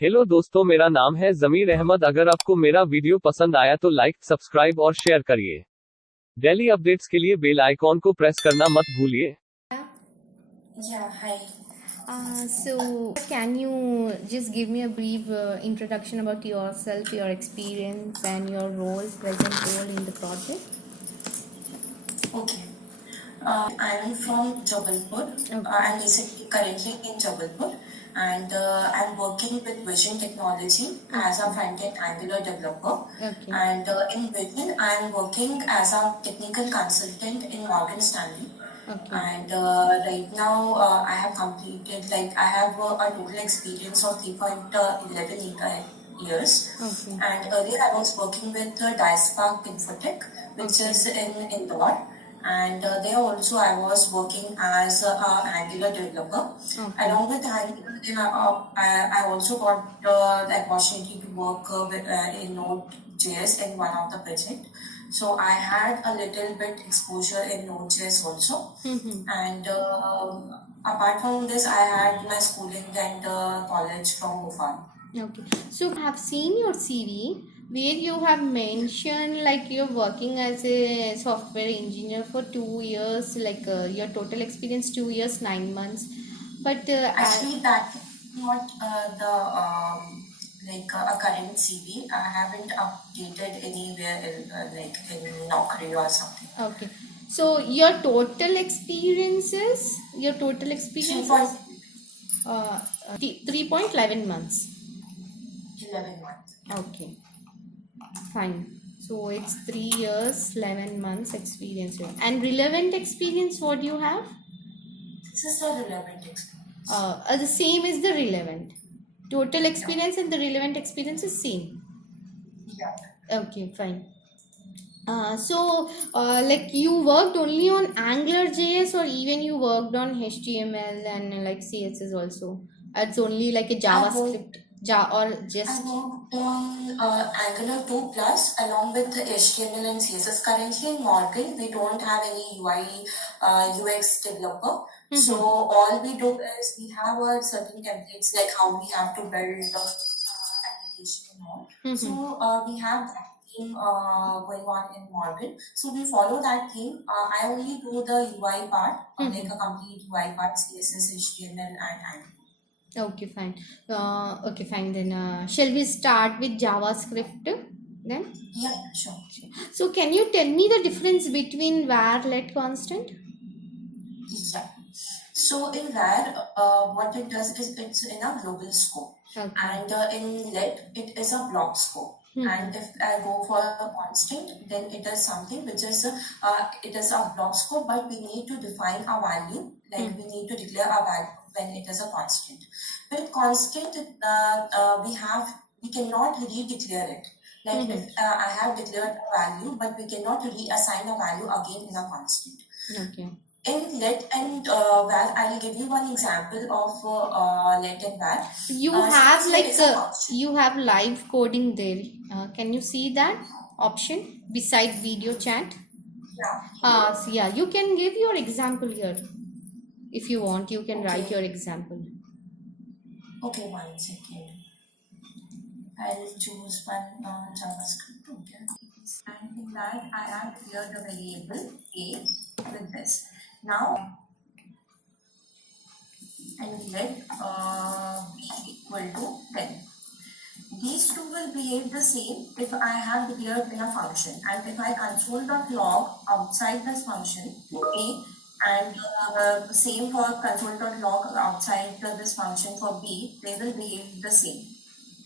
Hello दोस्तों, मेरा नाम है जमीर अहमद। अगर आपको मेरा वीडियो पसंद आया तो लाइक, सब्सक्राइब और शेयर करिए। डेली अपडेट्स के लिए बेल आइकॉन को प्रेस करना मत भूलिए। Yeah, hi. So, can you just give me a brief introduction about yourself, your experience, and your role, present role in the project? Okay. I am from Jabalpur. Okay. I'm basically currently in Jabalpur, and I'm working with Vision Technology as a front-end Angular developer. Okay. And in Vision, I'm working as a technical consultant in Morgan Stanley. Okay. And right now, I have completed, I have a total experience of 3.11 years. Okay. And earlier, I was working with DicePark Infotech, which is in Indore. And there also, I was working as an Angular developer. Okay. Along with Angular, I also got the opportunity to work in Node.js in one of the projects. So I had a little bit exposure in Node.js also. And apart from this, I had my schooling and college from Bhopal. Okay. So, I have seen your CV where you have mentioned like you're working as a software engineer for 2 years, like your total experience 2 years, 9 months. But Actually, that is not a current CV. I haven't updated anywhere in Naukri or something. okay. So your total experiences, 3.11 months. 11 months. Okay, fine. So it's 3 years, 11 months experience. And relevant experience, what do you have? This is the relevant experience. The same is the relevant. Total experience and the relevant experience is same. Yeah. Okay, fine. Like you worked only on Angular JS or even you worked on HTML and like CSS also? It's only like a JavaScript or just... I worked on Angular 2 Plus along with the HTML and CSS. Currently in Morgan, we don't have any UX developer. So all we do is we have a certain templates like how we have to build the application and all. So we have that theme going on in Morgan. So we follow that theme. I only do the UI part, like a complete UI part, CSS, HTML, and Angular. Okay, fine. Okay, fine. Then shall we start with JavaScript then? Yeah, sure. So can you tell me the difference between var let constant? Yeah. So in var, what it does is it's in a global scope. Okay. And in let, it is a block scope. And if I go for a constant, then it is something which is it is a block scope, but we need to define a value. Like we need to declare a value when it is a constant. With constant, we cannot redeclare it. Like if I have declared a value, but we cannot reassign a value again in a constant. Okay. In let and var, I will give you one example of let and var. You have you have live coding there. Can you see that option beside video chat? Yeah. So yeah, you can give your example here. If you want, you can write your example. Okay, 1 second. I'll choose one JavaScript. Okay. And in that, I have here the variable a with this. Now, and let b equal to 10. These two will behave the same if I have declared in a function, and if I console.log outside this function a, and same for console.log outside this function for b, they will behave the same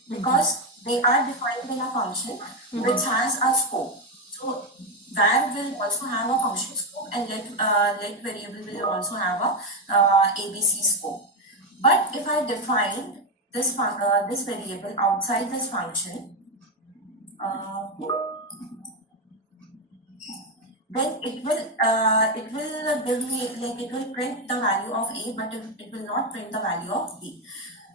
because they are defined in a function which has a scope. So var will also have a function scope, and let variable will also have a ABC scope. But if I define this variable outside this function, then it will give me, like, it will print the value of a, but it will not print the value of b.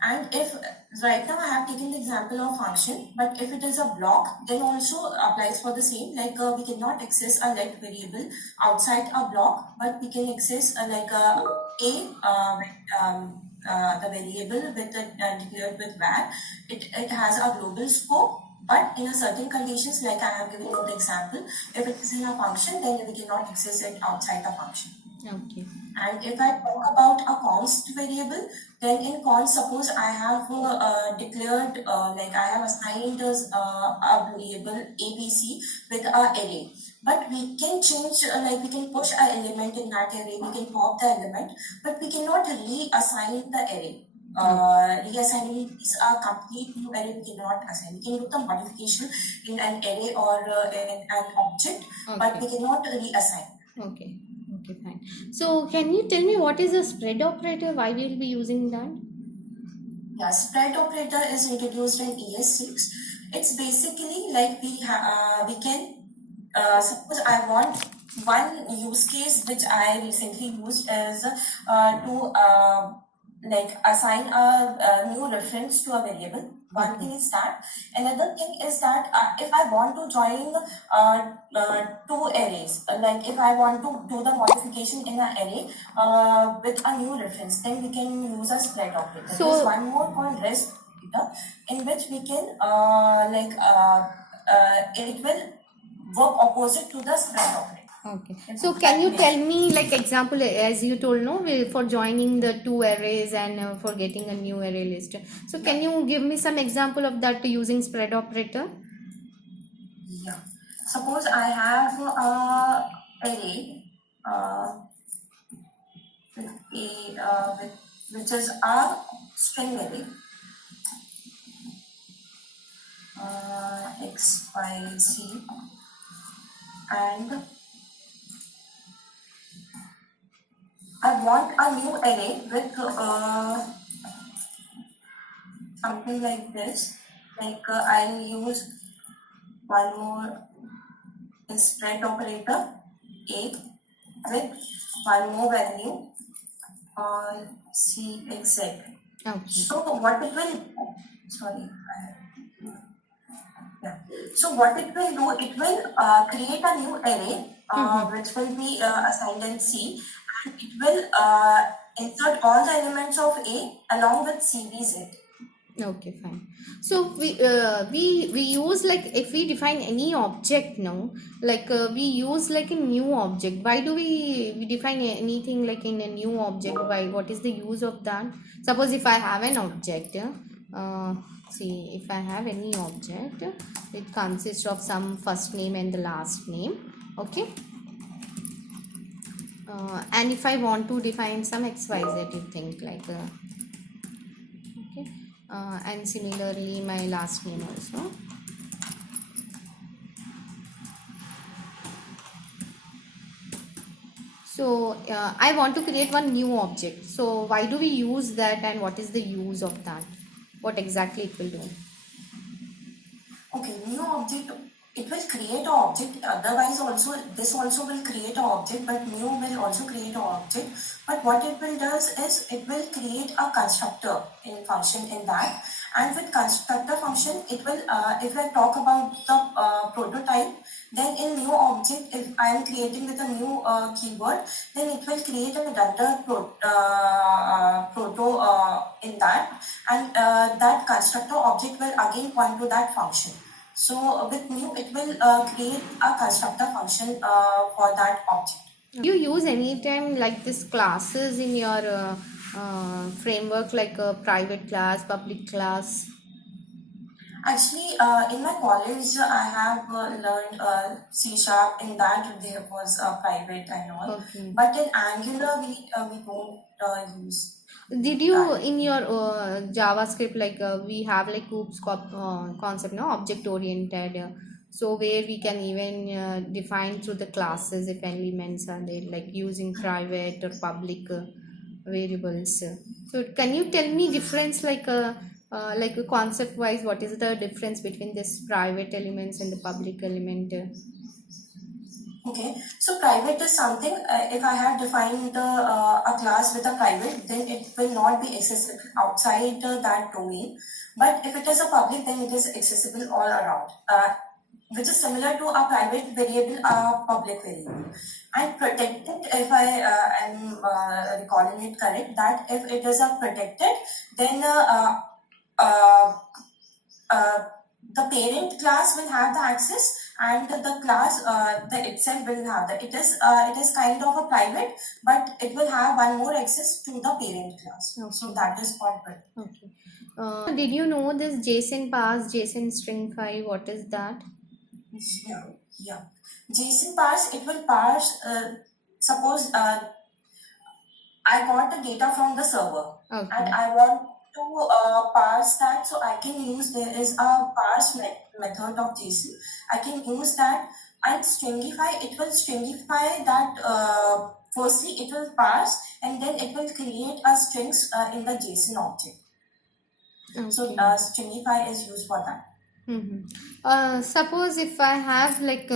And if right now I have taken the example of function, but if it is a block, then also applies for the same. Like we cannot access a let variable outside a block, but we can access the variable with the declared with var, it has a global scope. But in a certain conditions, like I have given you the example, if it is in a function, then we cannot access it outside the function. Okay. And if I talk about a const variable, then in const, suppose I have declared, like I have assigned a variable ABC with a array. But we can change, like we can push an element in that array, we can pop the element, but we cannot reassign the array. Reassigning is a complete new array, we cannot assign. We can do the modification in an array or in an object, but we cannot reassign. Okay. Okay, fine. So can you tell me what is a spread operator? Why we will be using that? Yeah, spread operator is introduced in ES6. It's basically like we can suppose I want one use case which I recently used is to like assign a new reference to a variable. One thing is that. Another thing is that if I want to join two arrays, like if I want to do the modification in an array with a new reference, then we can use a spread operator. So- There's one more called rest operator in which we can it will work opposite to the spread operator. Okay. So can you tell me like example as you told no for joining the two arrays and for getting a new array list. So can you give me some example of that using spread operator? Yeah. Suppose I have a array which is a string array x, y, z, and I want a new array with something like this. Like I'll use one more spread operator a with one more value on c x z. Okay. So what it will sorry. Yeah. So what it will do, it will create a new array which will be assigned in C, and it will insert all the elements of A along with CVZ. Okay, fine. So we use like if we define any object now, like we use like a new object. Why do we define anything like in a new object? Why? What is the use of that? Suppose if I have an object, see if I have any object, it consists of some first name and the last name. Okay. And if I want to define some XYZ, you think like okay. And similarly my last name also. So I want to create one new object. So why do we use that and what is the use of that? What exactly it will do? Okay, new object, it will create an object. Otherwise also, this also will create an object, but new will also create an object. But what it will does is, it will create a constructor in function in that. And with constructor function, it will, if I talk about the prototype, then in new object, if I am creating with a new keyword, then it will create a redundant proto in that, and that constructor object will again point to that function. So with new, it will create a constructor function for that object. Do you use anytime like this classes in your framework, like a private class, public class? Actually, in my college, I have learned C#. In that, there was private and all. Okay. But in Angular, we don't use. Did you in your JavaScript like we have like OOPS concept, no, object oriented. So where we can even define through the classes if elements are there, like using private or public variables. So can you tell me difference like concept wise, what is the difference between this private elements and the public element? Okay, so private is something, if I have defined a class with a private, then it will not be accessible outside that domain. But if it is a public, then it is accessible all around. which is similar to a private variable, a public variable. And protected, if I am recalling it correct, that if it is a protected, then the parent class will have the access, and the class the itself will have the. It is kind of a private, but it will have one more access to the parent class. Okay. So that is called protected. Okay. Did you know this JSON parse, JSON string 5? What is that? Yeah. JSON parse, it will parse. Suppose I got the data from the server, Okay. and I want to parse that, so I can use, there is a parse method of JSON. I can use that and stringify. It will stringify that. Firstly, it will parse, and then it will create a strings in the JSON object. So Okay. stringify is used for that. Suppose if I have like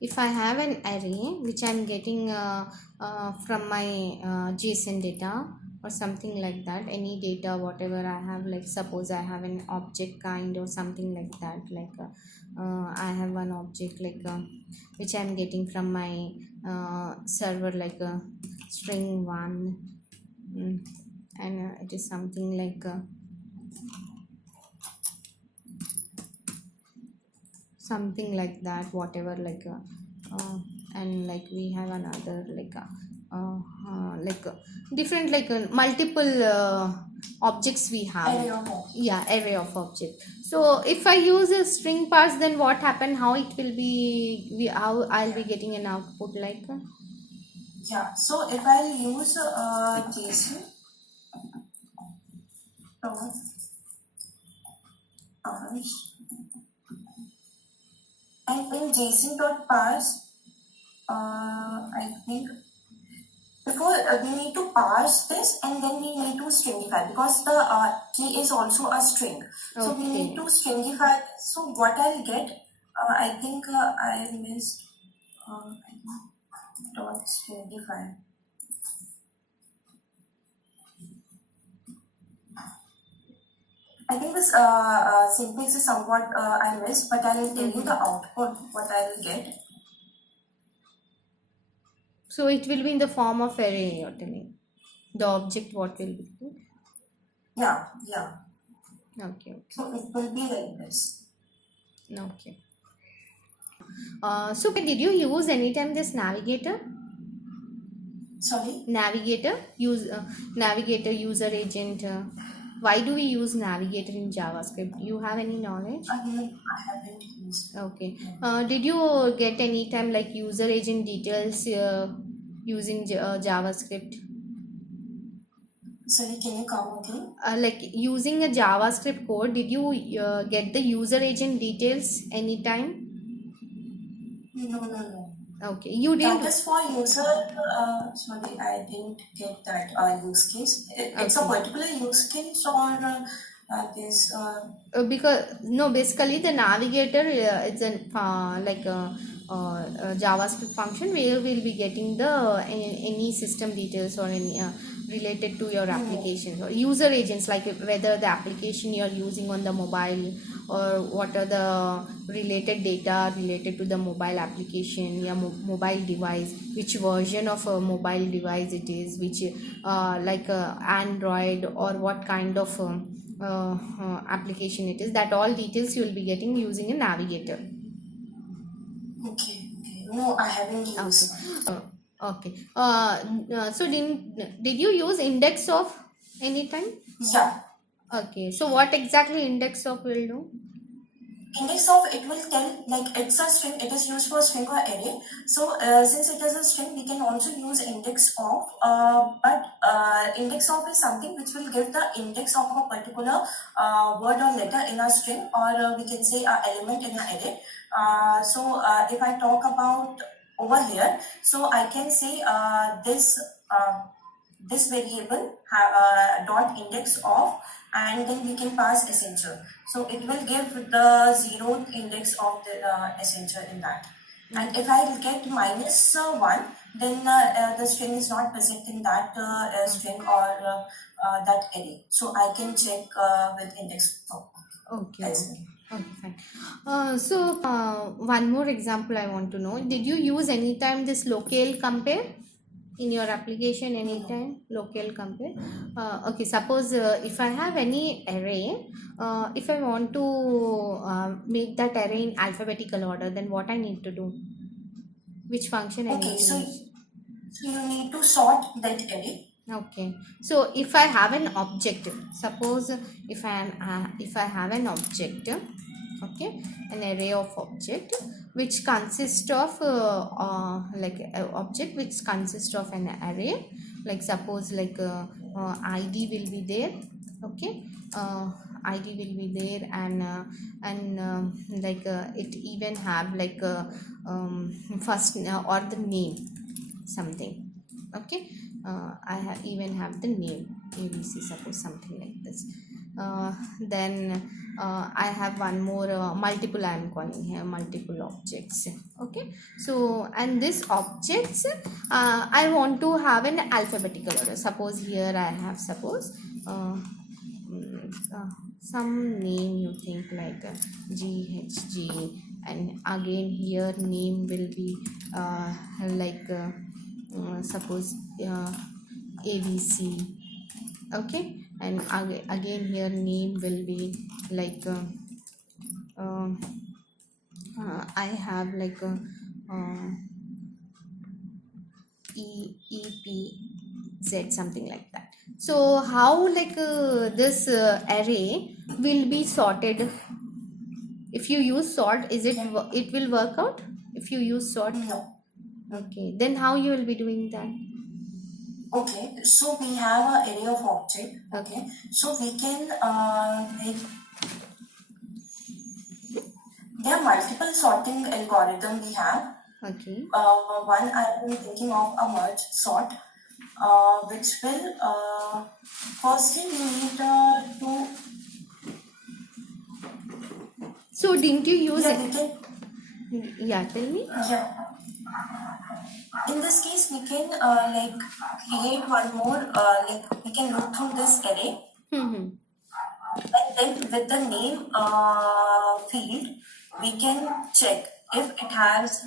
if I have an array which I'm getting from my JSON data or something like that, any data whatever I have, like suppose I have an object kind or something like that, like I have one object like which I'm getting from my server, like string 1, and it is something like something like that, whatever, like and like we have another like different like multiple objects we have. Array of objects. Yeah, array of object. So if I use a string parse, then what happen, how it will be, how I'll be getting an output, like Yeah, so if I use JSON parse, and in JSON.parse, I think before we need to parse this, and then we need to stringify, because the key is also a string. So we need to stringify. So what I'll get, I think I missed dot stringify. I think this syntax is somewhat I missed, but I will tell you the output what I will get. so it will be in the form of array, you're telling, the object what will be. Yeah. Okay. So it will be like this. Okay. So did you use anytime this navigator? Sorry? Navigator, navigator, user agent. Why do we use navigator in JavaScript? You have any knowledge? I haven't used. Okay. Did you get any time like user agent details using JavaScript? Sorry, can you come again? Like using a JavaScript code, did you get the user agent details anytime? No. Okay, you didn't. That is for user. Sorry, I didn't get that use case. It's a particular use case, or this. Because no, basically the navigator it's a like a JavaScript function where we'll be getting the any system details or any related to your application or user agents, like whether the application you're using on the mobile, or what are the related data related to the mobile application, your mobile device, which version of a mobile device it is, which like Android, or what kind of application it is. That all details you will be getting using a navigator. Okay. No, I haven't used. Okay. So did you use index of anytime? Yeah. Okay. So what exactly index of will do? Index of, it will tell, like it's a string, it is used for string or array. So since it is a string, we can also use index of, but index of is something which will give the index of a particular word or letter in a string, or we can say an element in an array. So if I talk about over here, so I can say this variable dot index of, and then we can pass essential. So it will give the 0th index of the essential in that. And if I get -1, then the string is not present in that string or that array. So I can check with index of. Okay. Okay, fine. One more example I want to know. Did you use anytime this local compare in your application? Anytime local compare? Okay, suppose if I have any array, if I want to make that array in alphabetical order, then what I need to do? Which function I need Okay, to so use? you need to sort that array. Okay, so if I have an object, suppose if I have an object, okay, an array of object which consists of like a object which consists of an array, like suppose like ID will be there, okay, ID will be there, and like it even have like first or the name something, okay. I have even have the name ABC, suppose something like this. Then I have one more multiple, I am calling here multiple objects, okay. So and this objects I want to have an alphabetical order. Suppose here I have, suppose some name you think like GHG, and again here name will be like suppose ABC, okay, and again here name will be like um, I have like uh, EPZ, something like that. So how like this array will be sorted? If you use sort, is it it will work out if you use sort? No. Okay, then how you will be doing that? Okay, so we have an array of object. Okay, so we can like there are multiple sorting algorithm we have. Okay. One I'm thinking of a merge sort, which will firstly we need to So didn't you use yeah it? we can Yeah, tell me. yeah. In this case, we can like create one more like we can look through this array, Mm-hmm. and then with the name field we can check if it has.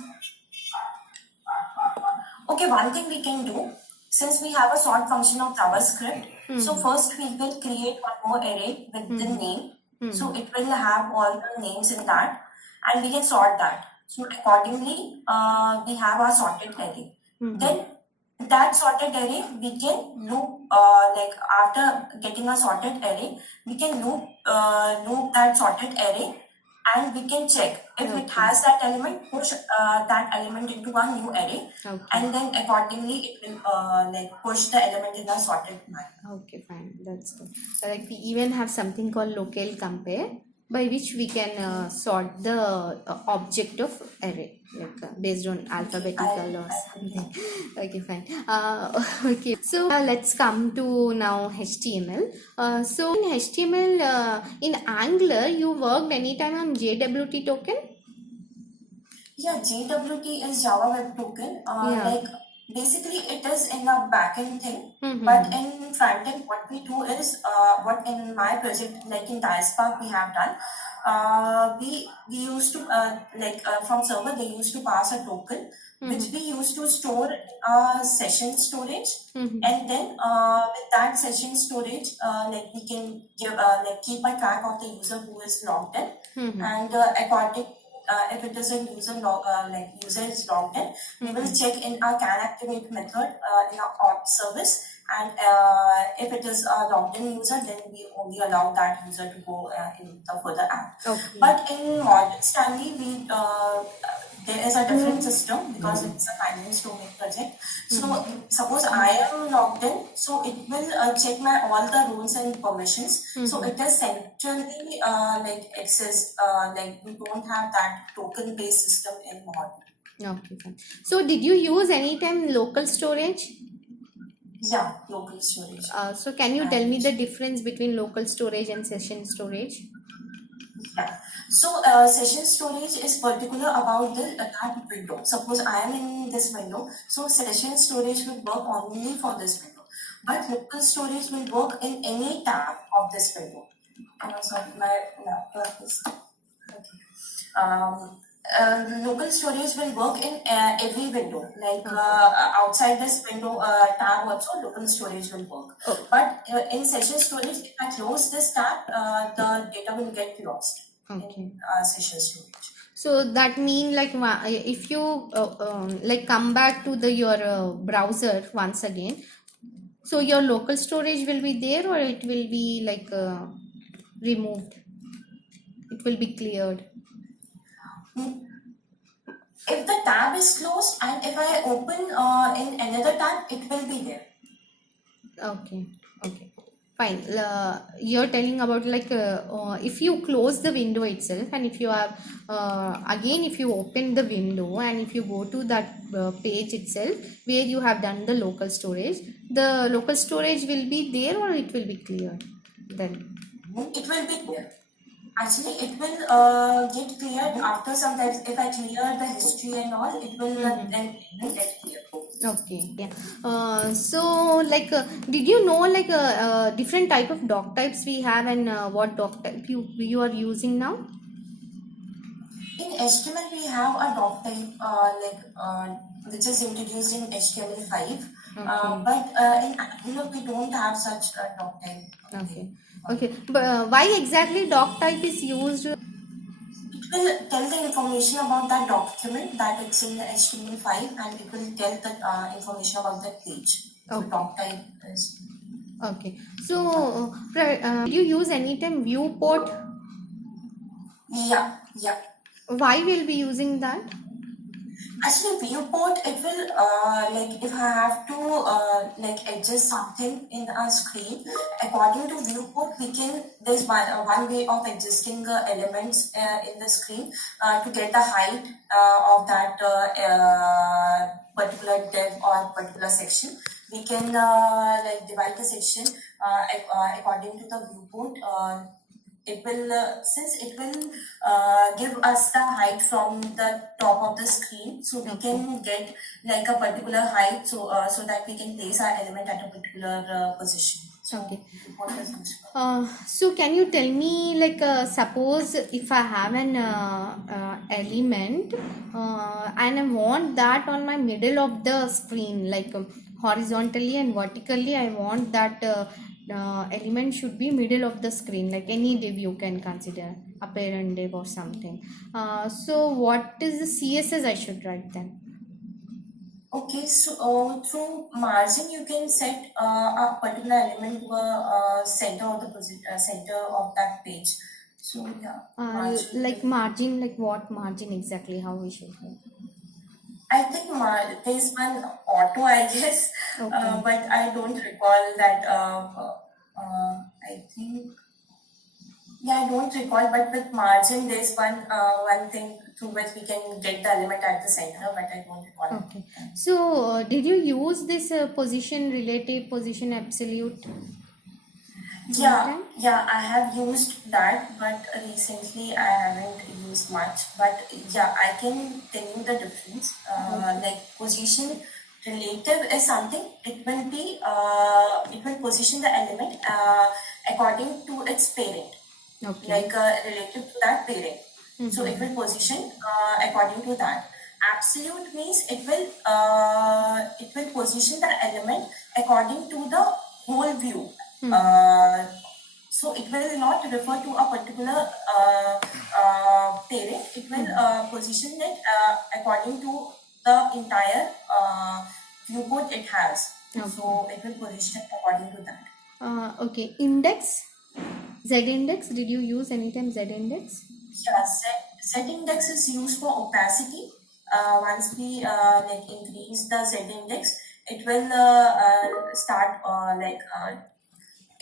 Okay, one thing we can do, since we have a sort function of JavaScript, so first we will create one more array with the name. So it will have all the names in that, and we can sort that. So accordingly, we have our sorted array. Then that sorted array, we can loop, like after getting a sorted array, we can loop that sorted array, and we can check if it has that element, push that element into a new array, Okay. and then accordingly it will like push the element in a sorted manner. Okay, fine. That's good. Like we even have something called local compare, by which we can sort the object of array, like based on alphabetical or something. Okay, fine. Okay. So let's come to now HTML. So in HTML, in Angular, you worked anytime on JWT token? Yeah, JWT is Java Web Token. Yeah. Like basically it is in a backend thing, Mhm. but in frontend, what we do is what in my project, like in Diaspark, we have done. We used to from server they used to pass a token which we used to store session storage, and then with that session storage like we can give like keep a track of the user who is logged in, and according if it is a like user is logged in, we will check in our can activate method in our auth service, and if it is a logged in user, then we only allow that user to go in the further app. Okay. But in Morgan Stanley, we there is a different system because it's a finance domain project. So suppose I am logged in, so it will check my all the rules and permissions. So it is centrally like access, like we don't have that token based system in Morgan. Okay, fine. So did you use anytime local storage? Yeah, local storage. So can you tell me the difference between local storage and session storage? Yeah. So session storage is particular about the that window. Suppose I am in this window, so session storage will work only for this window. But local storage will work in any tab of this window. So my laptop is Local storage will work in every window. Like outside this window tab also, local storage will work. Oh. But in session storage, if I close this tab, the data will get lost Okay. in session storage. So that mean like if you like come back to your browser once again, so your local storage will be there or it will be like removed? It will be cleared. If the tab is closed and if I open in another tab, it will be there. Okay. Okay. Fine. You're telling about like if you close the window itself and if you have again if you open the window and if you go to that page itself where you have done the local storage, the local storage will be there or it will be cleared then? It will be there. Actually, it will get cleared after some time. If I clear the history and all, it will then get cleared. Okay, yeah. So like did you know like different type of doc types we have and what doc type you are using now? In HTML, we have a doc type which is introduced in HTML5. But in Angular, we don't have such a doc type. Okay. Okay. But why exactly doc type is used? It will tell the information about that document that it's in the HTML5 and it will tell the information about that page. So doc type is. Okay. So did you use anytime viewport? Yeah. Why will be using that? Actually, viewport, it will like if I have to like adjust something in a screen, according to viewport, there's one way of adjusting the elements in the screen to get the height of that particular div or particular section. We can like divide the section according to the viewport. It will since it will give us the height from the top of the screen, so we can get like a particular height, so that we can place our element at a particular position. Okay. So can you tell me like suppose if I have an element and I want that on my middle of the screen, like horizontally and vertically, I want that element should be middle of the screen, like any div you can consider, a parent div or something. So what is the CSS I should write then? Okay, so through margin you can set a particular element to center of the center of that page. So yeah, like margin, like what margin exactly? How we should do? I think there's one auto, I guess, but I don't recall that. I think, yeah, I don't recall. But with margin, there's one thing through which we can get the element at the center, but I don't recall. Okay. So did you use this position relative, position absolute? Yeah, I have used that, but recently I haven't used much. But yeah, I can tell you the difference. Like position relative is something, it will position the element according to its parent. Okay. Like relative to that parent. So it will position according to that. Absolute means it will position the element according to the whole view. So it will not refer to a particular parent. It will position it according to the entire viewport it has. So it will position according to that. Okay. Index, Z-index. Did you use anytime Z-index? Yeah, Z-index is used for opacity. Once we like increase the Z-index, it will start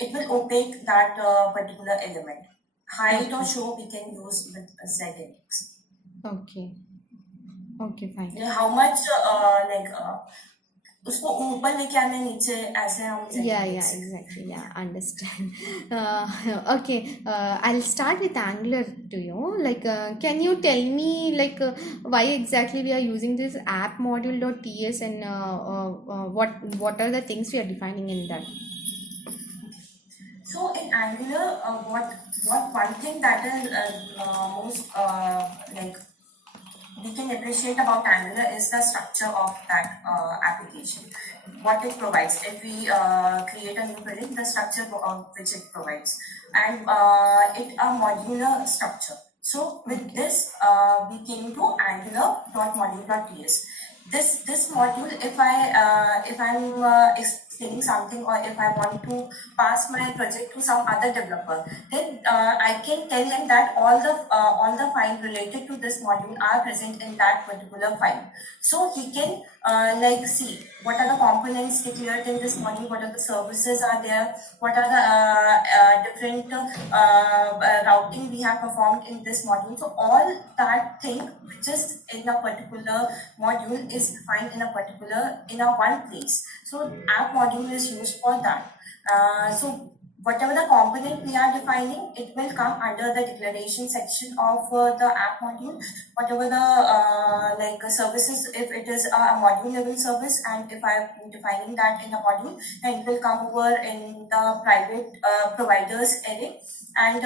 it will opaque that particular element. Height or show we can use with Z-index. Okay. Okay, fine. How much उसको ऊपर लेके आना नीचे ऐसे हम yeah, exactly, yeah, understand. Okay, I'll start with Angular to you. Like, can you tell me like why exactly we are using this app module.ts and what are the things we are defining in that? So in Angular, what one thing that is most like we can appreciate about Angular is the structure of that application, what it provides. If we create a new project, the structure which it provides, and it a modular structure. So with this, we came to Angular.module.ts. This module, if I'm explaining something, or if I want to pass my project to some other developer, then I can tell him that all the files related to this module are present in that particular file. So he can like see what are the components declared in this module, what are the services are there, what are the different routing we have performed in this module. So all that thing which is in a particular module is defined in a one place. So app module is used for that. So whatever the component we are defining, it will come under the declaration section of the app module. Whatever the services, if it is a module level service, and if I am defining that in a module, then it will come over in the private providers array. And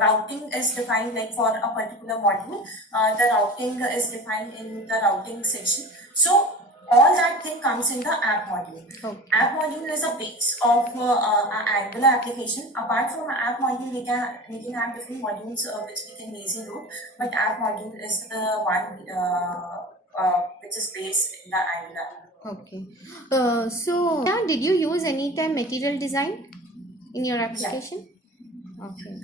routing is defined like for a particular module. The routing is defined in the routing section. So all that thing comes in the app module. Okay. App module is a base of an Angular application. Apart from app module, we can have different modules which we can lazy load, but app module is the one which is based in the Angular. Okay. So, yeah, did you use anytime material design in your application? Okay.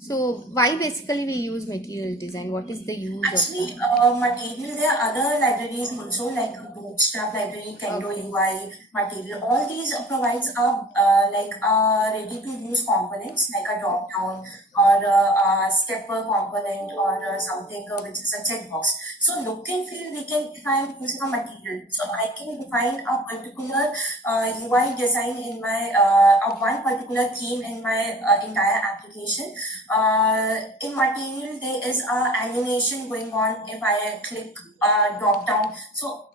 So, why basically we use material design? What is the use Actually, of material, there are other libraries also, like Bootstrap library, Kendo Okay. UI, material. All these provides ready to use components like a drop down, or a stepper component, or something which is a checkbox. So look and feel, we can, if I am using a material, so I can define a particular UI design in my one particular theme in my entire application. In material, there is a animation going on if I click drop down. So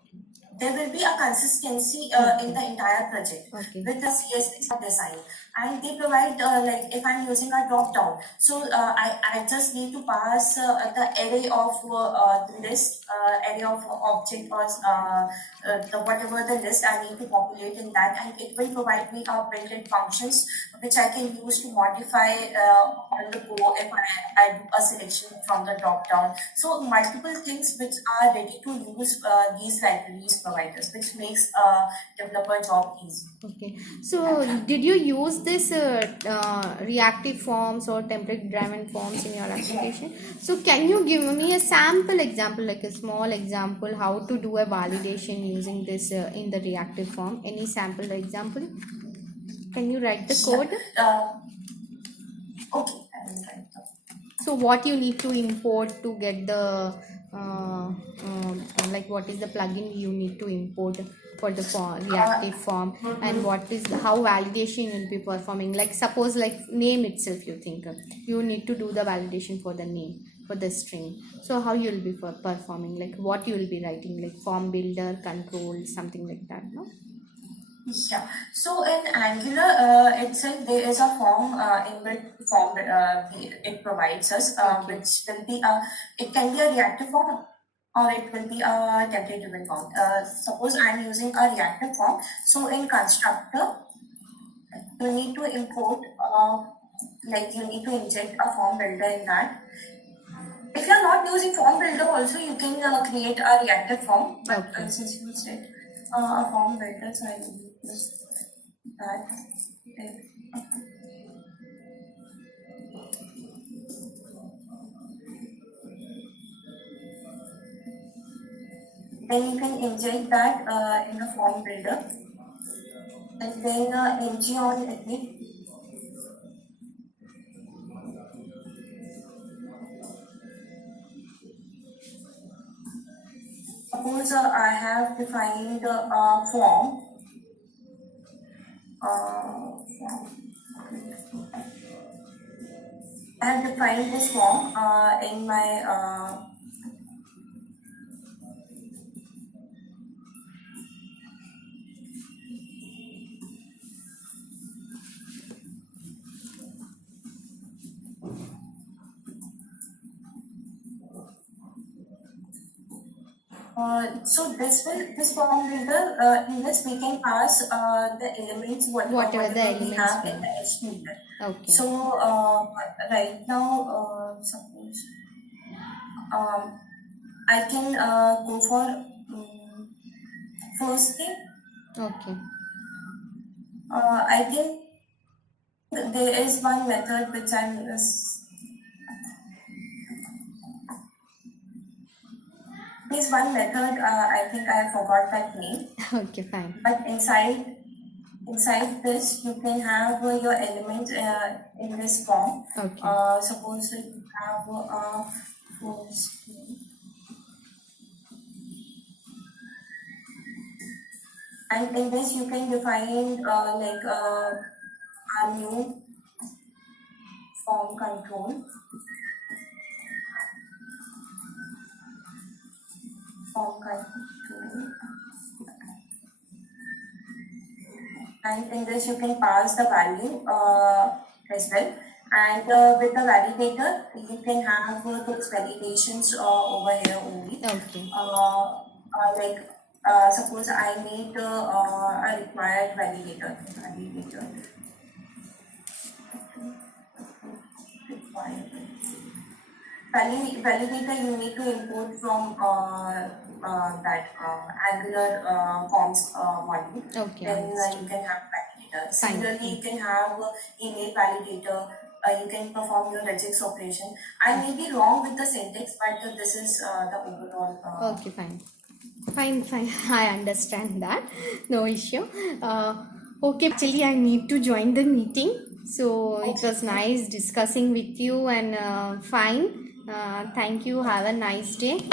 there will be a consistency in the entire project Okay. with the CSS design, and they provide if I'm using a drop down, so I just need to pass the array of list, array of object, or the whatever the list I need to populate in that, and it will provide me a built-in functions which I can use to modify on the go if I do a selection from the drop down. So multiple things which are ready to use these libraries providers, which makes developer job easy. Okay. So, did you use this reactive forms or template driven forms in your application? So, can you give me a sample example, like a small example, how to do a validation using this in the reactive form? Any sample example? Can you write the code? Okay, I will write down. So, what you need to import to get the like what is the plugin you need to import for the reactive form, and what is how validation will be performing? Like suppose like name itself, you think you need to do the validation for the name for the string. So how you will be performing? Like what you will be writing? Like form builder, control, something like that, no? Yeah. So in Angular itself, there is a form, inbuilt form it provides us, Okay. which will be it can be a reactive form, or it will be a template-driven form. Suppose I'm using a reactive form. So in constructor, you need to import, you need to inject a form builder in that. If you're not using form builder, also you can create a reactive form. But Okay. since you said a form builder, so I will use that. Then you can inject that in a form builder, and then ng on it. Suppose I have defined a form. I have defined this form in my So this form builder, in this we can pass the elements Whatever the we elements have were. in the HTML. Okay. So right now, suppose I can go for first thing. Okay. I think there is one method which I'm There's one method, I think I forgot that name. Okay, fine. But inside this, you can have your elements in this form. Okay. Suppose you have first name. And in this, you can define like a new form control. And in this you can pass the value as well. And with the validator, you can have those validations over here only. Okay. Like suppose I need a required validator. Validator you need to import from that Angular forms module. Okay, Then understood. you can have validator. Fine. Similarly, you can have email validator. You can perform your regex operation. I may be wrong with the syntax, but this is the overall. Okay, fine. Fine. I understand that. No issue. Okay, actually, I need to join the meeting. So it was nice discussing with you, and fine. Thank you. Have a nice day.